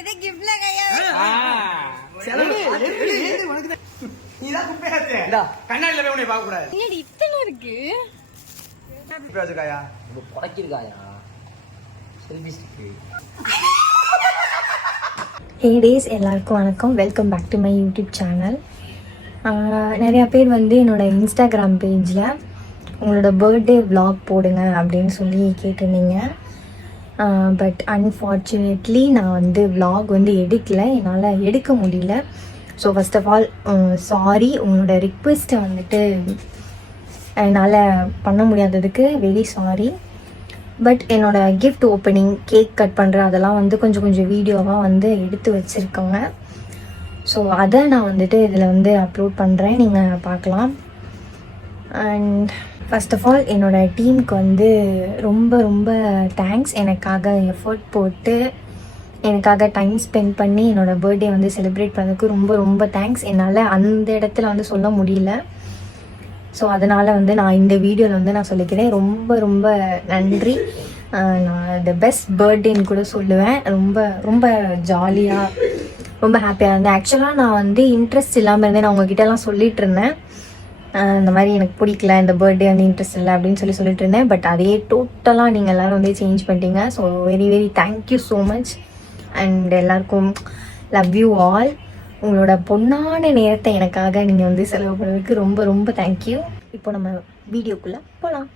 கொடுத்துட்டு கிஃப்ட்ல கையா நீதான் குப்பையாச்சு. இந்தா. கண்ணாடியில போய் உன்னை பார்க்க கூடாது என்னடி இத்தனை இருக்கு? ரொம்ப செல்ஃபி ஹே டேஸ் எல்லாருக்கும் வணக்கம். Welcome back to my YouTube channel நிறையா பேர் வந்து என்னோட இன்ஸ்டாகிராம் பேஜில் உங்களோட பர்த்டே vlog போடுங்க அப்படின்னு சொல்லி கேட்டிருந்தீங்க. பட் அன்ஃபார்ச்சுனேட்லி நான் வந்து விலாக் வந்து எடுக்கலை. என்னால் எடுக்க முடியல. So first of all sorry உங்களோட ரிக்வெஸ்ட்டை வந்துட்டு என்னால் பண்ண முடியாததுக்கு வெரி சாரி பட் என்னோடய கிஃப்ட் ஓப்பனிங் கேக் கட் பண்ணுற அதெல்லாம் வந்து கொஞ்சம் கொஞ்சம் வீடியோவாக வந்து எடுத்து வச்சுருக்கோங்க. ஸோ அதை நான் வந்துட்டு இதில் வந்து அப்லோட் பண்ணுறேன் நீங்கள் பார்க்கலாம். அண்ட் ஃபர்ஸ்ட் ஆஃப் ஆல் என்னோடய டீமுக்கு வந்து ரொம்ப ரொம்ப தேங்க்ஸ் எனக்காக எஃபர்ட் போட்டு எனக்காக டைம் ஸ்பெண்ட் பண்ணி என்னோடய பர்த்டே வந்து செலிப்ரேட் பண்ணதுக்கு ரொம்ப ரொம்ப தேங்க்ஸ் என்னால் அந்த இடத்துல வந்து சொல்ல முடியல. ஸோ அதனால் வந்து நான் இந்த வீடியோவில் வந்து நான் சொல்லிக்கிறேன். ரொம்ப ரொம்ப நன்றி. நான் த பெஸ்ட் பர்த்டேன்னு கூட சொல்லுவேன். ரொம்ப ரொம்ப ஜாலியாக ரொம்ப ஹாப்பியாக இருந்தேன். ஆக்சுவலாக நான் வந்து இன்ட்ரெஸ்ட் இல்லாமல் இருந்தேன். நான் உங்ககிட்டலாம் சொல்லிகிட்டு இருந்தேன். இந்த மாதிரி எனக்கு பிடிக்கல இந்த பர்த்டே வந்து இன்ட்ரெஸ்ட் இல்லை அப்படின்னு சொல்லி சொல்லிட்டு இருந்தேன். பட் அதே டோட்டலாக நீங்கள் எல்லோரும் வந்து சேஞ்ச் பண்ணிட்டீங்க. So very very thank you so much and எல்லாருக்கும் லவ் யூ ஆல் உங்களோட பொன்னான நேரத்தை எனக்காக நீங்கள் வந்து செலவு பண்ணுறதுக்கு ரொம்ப ரொம்ப தேங்க்யூ இப்போ நம்ம வீடியோக்குள்ளே போகலாம்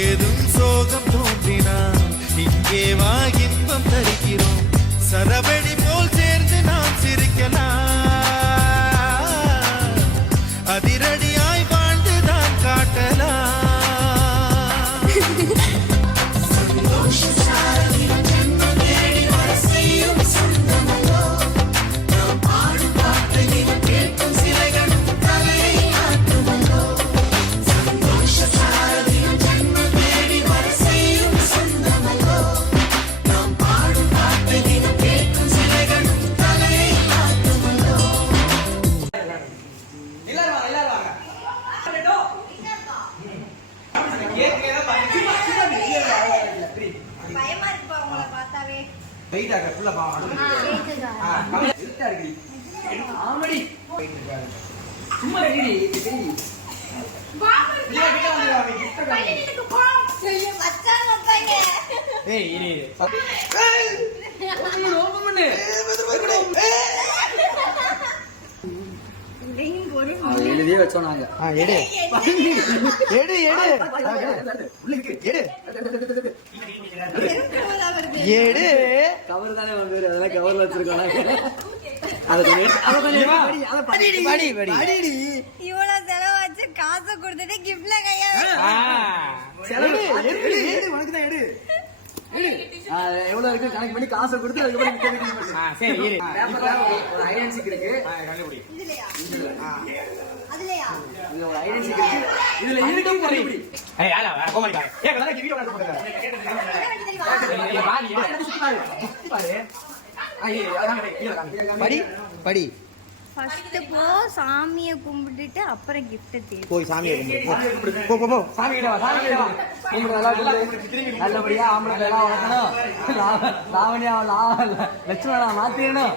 ஏதும் சோகம் தோன்றினா இங்கே வா இன்பம் தருகிறோம். சரவெடி ஆமாடி. சும்மா ரெடி ஏய், இரு, இரு. பண்ணு, எழுதியே வச்சோம் நாங்க எடு. எடு, எடு. எடு. எடு. கவர் தானே வந்து அதெல்லாம் கவர்ல வச்சிருக்கோம் அதை கொஞ்சம். படி, படி. படி, படி. இவ்வளவு செலவாச்சு காசை கொடுத்துட்டு கிஃப்ட்ல கையா ஆ, எடு, எடு, எடு, உனக்குதான் எடு. ஆ, எவ்வளவு இருக்கு கணக்கு பண்ணி காசை கொடுத்து அதுக்கப்புறம் சரி, இரு. ஒரு- ஐடென்சிக் இருக்கு ஆ, கண்டுபிடி. அதுலயா ஒரு ஐடென்சிக் இருக்கு இதுல இருக்கும் கண்டுபிடி ஏய், யாரா, வேற கோமாளி பாரு. ஏய், இப்பதான் வீடியோ கால் போட்டுருக்காரு. ஏய், பாரு, பாரு. பாரு. படி படி. ஃபர்ஸ்ட் போ சாமியை கும்பிட்டுட்டு அப்புறம் கிஃப்ட் போய் சாமியை கும்பிடு. போ போ போ. சாமி கிட்ட வா சாமி கிட்ட வா. நல்லா. நல்லபடியா ஆம்பளை பிள்ளைலாம் வளர்க்கணும். லாவண்யா லா- லட்சுமணா மாத்திரணும்.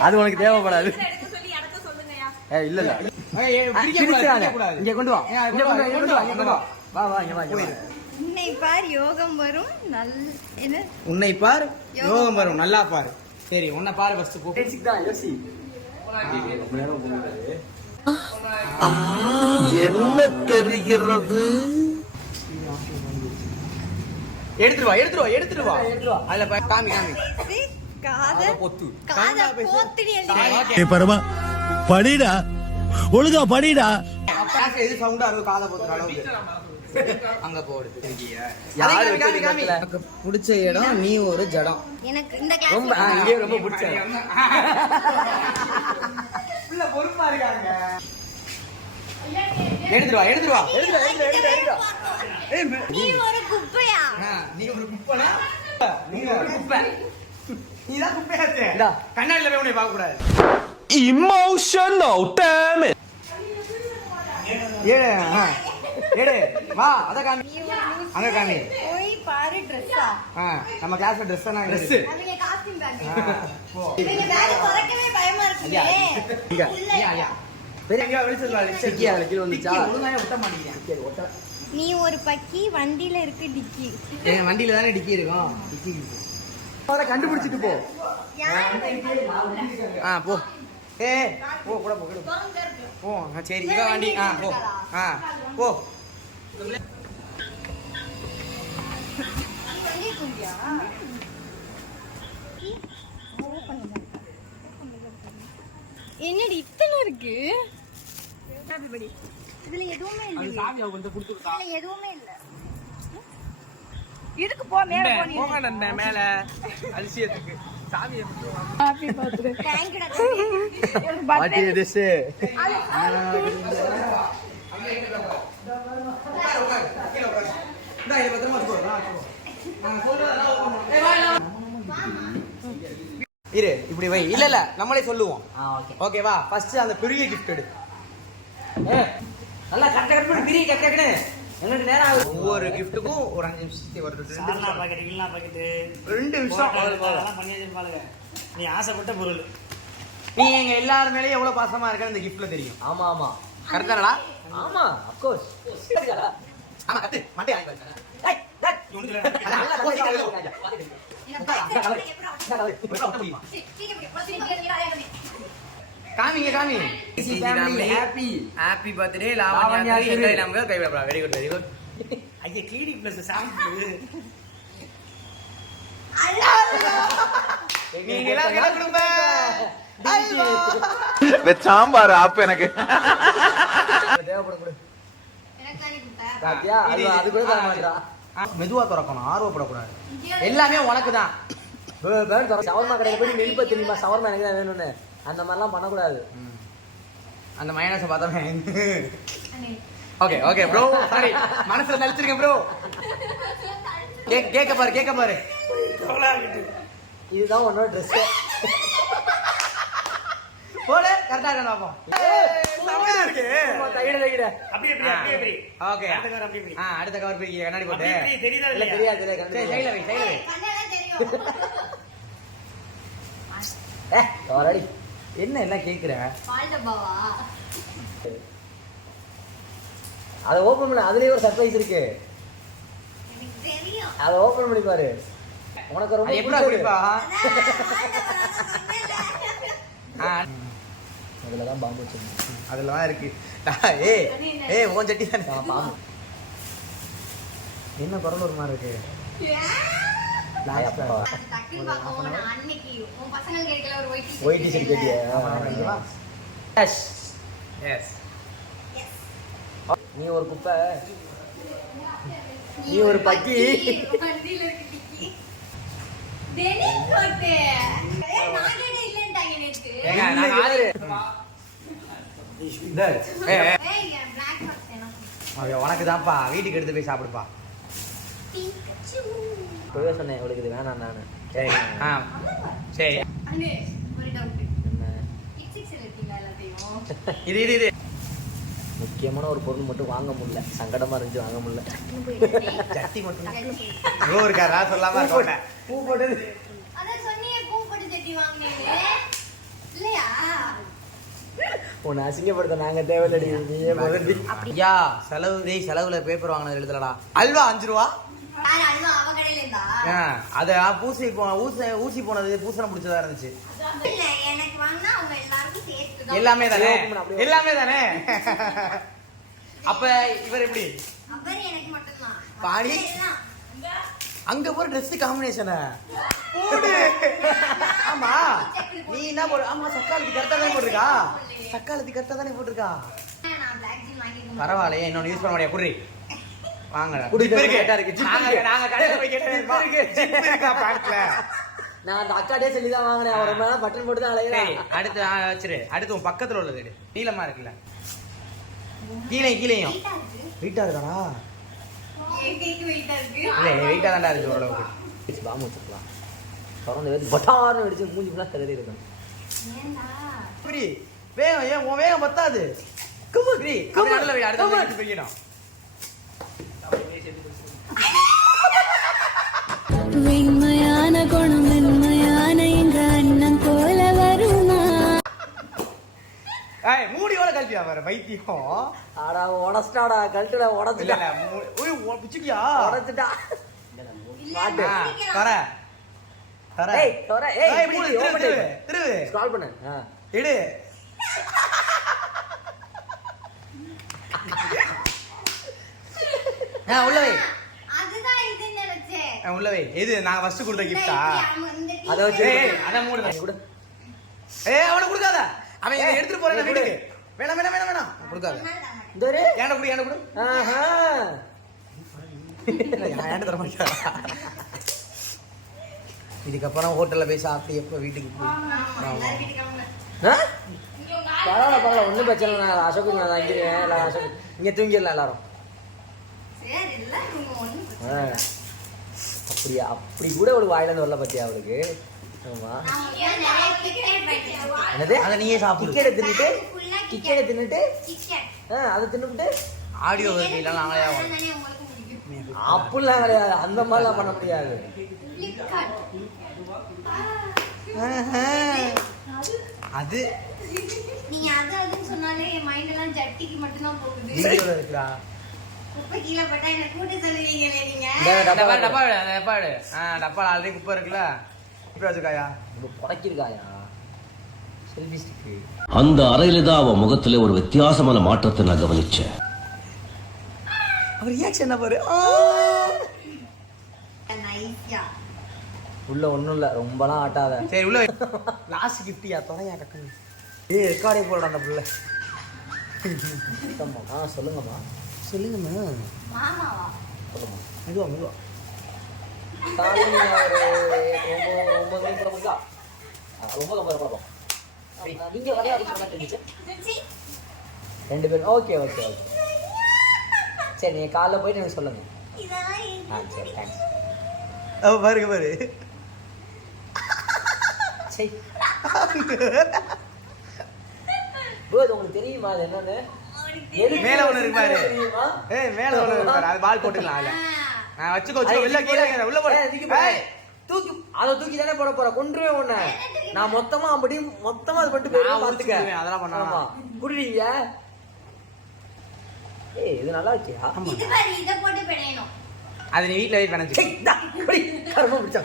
அது உனக்கு தேவைப்படாது. ஏ இல்ல இல்ல. இங்க கொண்டு வா. இங்க கொண்டு வா இங்க கொண்டு வா. வா. வா. இங்க வா உன்னை பார் யோகம் வரும். நல் என்ன? உன்னை பார் யோகம் வரும். நல்லா பாரு. சரி உன்னை பாரு ஃபர்ஸ்ட் போ. பேசிக் தான் யோசி நேரம் போகுது எடுத்துட்டு வா எடுத்துட்டு வா எடுத்துட்டு வா. அதுல காமி காமி. காத பொத்து. காத போத்துடி எழுதி பரமா படிடா. ஒழுங்கா படிடா. எது சவுண்டா காதை பொத்துற அளவுக்கு. அங்க போடு. யாரு காமி, வச்ச காமி, காமி. இடத்துல? எனக்கு பிடிச்ச இடம் நீ ஒரு ஜடம். எனக்கு இந்த ரொம்ப இங்கே ரொம்ப பிடிச்ச. உள்ள பொறுப்பா இருக்காங்க. எடுத்துட்டு வா எடுத்துட்டு வா எடுத்துட்டு வா, எடுத்துட்டு வா, எடுத்துட்டு வா, எடுத்துட்டு வா. ஏய், மே- நீ ஒரு குப்பையா? நீ ஒரு குப்பனா? நீ ஒரு குப்பை. நீதான் குப்பையாச்சே. கண்ணாடியில போய் உன்னை பார்க்க கூடாது ஏடு. வா அத காமி. அங்க காமி. போய் பாரு ட்ரெஸ்ஸா ஆ, நம்ம கிளாஸ்ல ட்ரெஸ் தான் ட்ரெஸ் அவங்க காஸ்டியூம் பேக் இவங்க பேக் திறக்கவே பயமா இருக்குமே. இங்க ஐயா. ஐயா பெரிய எங்க வெளிச்சத்துல வெளிச்சம் டிக்கி அதுல கீழ வந்துச்சா? ஒழுங்காவே ஒட்ட மாட்டேங்கிறேன் சரி, ஒட்ட. நீ ஒரு பக்கி வண்டியில இருக்கு டிக்கி. எங்க வண்டியில தானே டிக்கி இருக்கும். டிக்கி. அவரை கண்டுபிடிச்சிட்டு போ. ஆ போ. ஏ போ கூட போ கூட போ. சரி இவ வண்டி. ஆ போ. ஆ போ. என்னடி இத்தனை இருக்கு? இதுல எதுவுமே இல்ல இதுல எதுவுமே இல்ல. இதுக்கு போ மேல போ நீ. போங்க நந்த மேல. அதிசயத்துக்கு. சாவியை தேங்க்யூடா What is this? இந்தா, இதை பத்திரமா வச்சுக்கோ. நான் வச்சுக்கோ. நான் சொல்றதெல்லாம் open பண்ணு. ஏய், வா, வா. இரு இப்படி வை. இல்ல இல்ல நம்மளே சொல்லுவோம். ஓகேவா ஃபர்ஸ்ட் அந்த பெரிய கிஃப்ட் எடு. நல்லா கட்ட கட்ட பண்ணி பிரி கட்ட கட்டு எங்களுக்கு நேரம் ஆகுது. ஒவ்வொரு கிஃப்ட்டுக்கும் ஒரு அஞ்சு நிமிஷத்துக்கு வருது ரெண்டு சால்னா. பாக்கெட் கில்னா பாக்கெட்டு ரெண்டு நிமிஷம். பண்ணி வச்சிருப்பாளுங்க. நீ ஆசைப்பட்ட பொருள். நீ எங்க எல்லார் மேலயும் எவ்வளவு பாசமா இருக்கன்னு இந்த கிஃப்ட்ல தெரியும். ஆமா ஆமா. கரெக்டானடா ஆமா அப்கோர்ஸ் ஆமா கத்து. மண்டை டேய். காமிங்க காமி. Happy happy birthday Lavanya. திரு நமக்கு கைவிடப்பா வெரி குட் வெரி குட் ஐயா கிளினிக் பிளஸ் சாப்பிட்டு நீங்க சாம்பார் ஆப் எனக்கு. தேவைப்படும் பாத்தியா? அது அது கூட தர மாட்டா. மெதுவா திறக்கணும். ஆர்வப்படக்கூடாது. எல்லாமே உனக்கு தான் சவர்மா கடையில போய் நீ எழுப்ப தெரியுமா? சவர்மா எனக்கு தான் வேணும்னு. அந்த மாதிரிலாம் பண்ணக்கூடாது. அந்த மைனஸை பார்த்தோமே. ஓகே ஓகே ப்ரோ சாரி மனசுல நடிச்சிருக்கேன் ப்ரோ கேக் கேக்க பாரு கேக்க பாரு. இதுதான் உன்னோட ட்ரெஸ் போடு கரெக்டா இருக்கா. பாப்போம் செமையா இருக்கு அப்படியே அப்படியே ஓகே. அடுத்த கார் அப்படியே ஆ அடுத்த கவர் பிரிக்க கண்ணாடி போட்டு. அப்படியே தெரியுதா இல்ல தெரியாது தெரியாது. சரி சைடுல வை சைடுல வை. ஏ வரடி என்ன எல்லாம் கேக்குற? அதை ஓபன் பண்ண. அதுலயே ஒரு சர்ப்ரைஸ் இருக்கு. அதை ஓபன் பண்ணி பாரு. உனக்கு ரொம்ப அது எப்படா பிடிச்சது. குடிப்பா? ஆ. அதுல தான் பாம்பு வச்சிருந்தேன். அதுல தான் இருக்கு ஏய் ஏய் உன் சட்டி தானே? பாம்பு. என்ன குரல் ஒரு மாதிரி இருக்கு? ஒயிட் டிஷர்ட் கேட்டியா. எஸ் எஸ் நீ ஒரு குப்பை. நீ ஒரு பக்கி. ஏங்க நான் ஆளு ஏய் ஏய் உனக்கு தான்ப்பா வீட்டுக்கு எடுத்து போய் சாப்பிடுப்பா. இப்பவே சொன்னேன் இவளுக்கு இது வேணாம் நானு. சரி. ஆ. சரி. என்ன? இது இது இது. முக்கியமான ஒரு பொருள் மட்டும் வாங்க முடியல. சங்கடமா இருந்துச்சு வாங்க முடியல. சட்டி மட்டும். இருக்காரா சொல்லாம பூ போட்டு உன்னை அசிங்கப்படுத்த நாங்க தேவையில்லடி நீயே முதல்ல ஐயா செலவு டேய் செலவுல பேப்பர் வாங்கினது எழுதலடா. அல்வா அஞ்சு ரூபா? அது பூசி போன ஊசி ஊசி போனது பூசணம் பிடிச்சதா இருந்துச்சு. இல்ல எனக்கு வாங்கினா அவங்க எல்லாருக்கும் சேர்த்து தான் எல்லாமே தானே? எல்லாமே தானே? அப்ப இவர் எப்படி? பாடி? அங்க போற ட்ரெஸ் காம்பினேஷன் ஆமா. நீ என்ன போடு? ஆமா சக்காலத்தி கரெக்டா தானே போட்டிருக்கா? சக்காலத்தி கரெக்டா தானே போட்டிருக்கா? நான் பிளாக் ஜீன் வாங்கிட்டு பரவாயில்லையே இன்னொன்னு யூஸ் பண்ண முடியாது. குடி வாங்க. நான் அந்த அக்காட்டே சொல்லி தான் வாங்கினேன். அவரை மேல பட்டன் போட்டு தான் அலையிறேன். அடுத்து ஆ, வச்சிரு. அடுத்து உன் பக்கத்துல உள்ளது. நீளமா இருக்குல்ல. கீழே கீழேயும் வெயிட்டா இருக்காடா என் கைக்கு வெயிட்டா இருக்கு இல்ல வெயிட்டா தான்டா இருக்கு ஓரளவுக்கு. பாம்பு வச்சுக்கலாம் திறந்து வேறு பட்டார்னு வெடிச்சு மூஞ்சி ஃபுல்லாக கதறி இருக்கும் புரி வேகம் ஏன் உன் வேகம் பத்தாது. வை, அடுத்த அடுத்து பிரிக்கணும் வெண்மையான குணம் வர வைத்தியம் ஆடா உடச்சிட்டாடா இல்ல உடச்சிட்டா. இல்ல மூ- உய், உ- பிச்சுக்கியா? உடச்சிட்டா. ஆ, தர. தர. ஏய் திரு, திரு, பண்ணு. திரு. எடு ஆ, உள்ள வை. அதுதான் இதுன்னு நினைச்சேன். உள்ள வை. நான் ஃபர்ஸ்ட் கொடுத்த இந்த கிஃப்டா இப்படி அவன் இந்த அதை வச்சு அத மூடு கொடு. ஏய் அவன கொடுக்காத. அவன் இதை எடுத்துட்டு போறேன் வீட்டுக்கு. வேணாம் வேணாம் வேணாம் வேணாம். கொடுக்காத. இந்த ஒரு ஏன்டா குடு ஏன்டா குடு? ஆஹா. ஏன்டா தர மாட்டா இதுக்கப்புறம் ஹோட்டல்ல போய் சாப்பிட்டு எப்போ வீட்டுக்கு போய்? பரவாயில்ல பரவாயில்ல. ஒன்றும் பிரச்சனை இல்லை. நான் அசோக்கு நான் தங்கிடுவேன் அசோக் இங்கே தூங்கிடலாம் எல்லாரும். அப்படியா? அப்படி கூட ஒரு வாயிலேருந்து வரல பத்தியா அவளுக்கு? ஆமா. நான் ஏன் நிறைய கிரிக்கெட் படிச்சேன் என்னது? அதை நீயே சாப்பிடு. டிக்கெட்டை தின்னுட்டு டிக்கெட்டை தின்னுட்டு அதை தின்னுட்டு ஆடியோ இல்லை நாங்களே தானே அப்படிலாம் கிடையாது. அந்த மாதிரிலாம் பண்ண முடியாது. அது நீங்க அது அதுன்னு சொன்னாலே என் மைண்ட் எல்லாம் ஜட்டிக்கு மட்டும்தான் போகுது. வீடியோல இருக்குடா குப்பை கீழே பட்டா என்ன கூட்டி சொல்லுவீங்களே நீங்க இந்த டப்பா டப்பா. ஆ டப்பா ஆல்ரெடி குப்பை இருக்குல்ல. இப்போ வச்சுக்காயா புடக்கிருக்காயா? செல்ஃபி ஸ்டிக்கு அந்த அறையில தான் அவன் முகத்துல ஒரு வித்தியாசமான மாற்றத்தை நான் கவனிச்சேன் அவர் ரியாக்ஷன் பாரு உள்ள ஒன்றும் இல்லை ரொம்பலாம் ஆட்டாத சரி உள்ள லாஸ்ட் கிஃப்டியா தொலையா டக்குனு ஏய் ரெக்கார்டே போடலாம் அந்த புள்ள. ஆ சொல்லுங்கம்மா சொல்லுங்கம்மா மாமாவா சொல்லுமா மெதுவா மெதுவா காலையில் ஒரு ஒம்பது மணிக்கு புரியுதா ரொம்ப ரொம்ப ரெண்டு பேரும் ஓகே ஓகே ஓகே சரி நீங்கள் காலைல போயிட்டு எனக்கு இதெல்லாம் ஆ எதுக்கு? சரி தேங்க்ஸ் அவ பாருங்க பாரு. சரி. ப்ரோ அது உங்களுக்கு தெரியுமா அது என்னன்னு? மேல ஒண்ணு இருக்கு பாரு? ஏய் மேல ஒண்ணு இருக்கு பாரு. அது பால் போட்டுக்கலாம் அதுல. ஆ, வச்சுக்கோ வச்சுக்கோ. வெளில கீழே உள்ள போடு. தூக்கி அதை தூக்கி தானே போட போற? கொன்றுவேன் உன்னை. நான் மொத்தமா அப்படி மொத்தமா அது பண்ணிட்டு போய் நான் பாத்துக்க. அதெல்லாம் பண்ண. ஆமா. குடுறீங்க ஏய் இது நல்லா இருக்கியா? இது பாரு இத போட்டு பிணையணும். அது நீ வீட்ல போய் பிணைச்சு சை, இந்தா, குடி. கருமம் பிடிச்சா.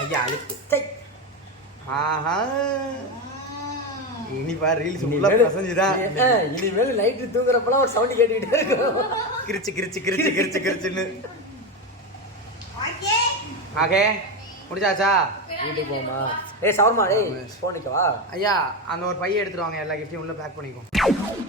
ஐயா அழுப்பு சை. ஆஹா. இனி பாரு ரீல்ஸ் உள்ள இனிமேல் பசஞ்சுதான் இனிமேல் நைட்டு தூங்குறப்பெல்லாம் ஒரு சவுண்ட் கேட்டுக்கிட்டே இருக்கும். கிரிச்சு கிரிச்சு கிரிச்சு கிரிச்சு கிரிச்சுன்னு. ஓகே. ஓகே முடிச்சாச்சா? வீட்டுக்கு போமா ஏய் சவர்மா டேய் போனிக்கவா ஐயா அந்த ஒரு பைய எடுத்துட்டு வாங்க. எல்லா கிஃப்டையும் உள்ள பேக் பண்ணிக்கோ